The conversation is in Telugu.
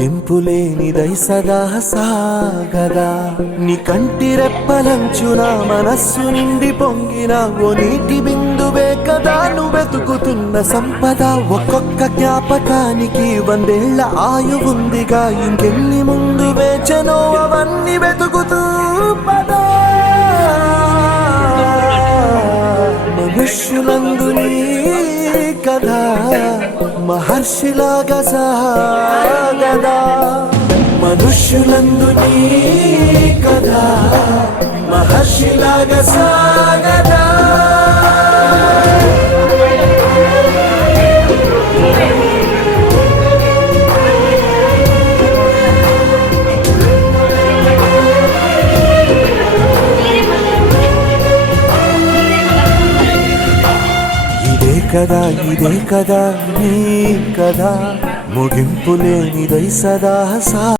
ముగింపులేనిదై సదా సాగదా నీ కంటి రెప్పలంచున మనస్సు నిండి పొంగిన ఓ నీటి బిందువే కదా నువ్వెతుకుతున్న సంపద ఒక్కొక్క జ్ఞాపకానికి 100 ఏళ్ల ఆయువుందిగా ఇంకెన్ని ముందు వేచనో అవన్నీ వెతుకుతూ పదా మనుష్యులందు నీ కథ మహర్షిలాగా సాగదా మనుష్యులందు నీ కథ మహర్షిలాగా సాగదా ఇదే కదా నీ కదా ముగింపులేనిదై సదా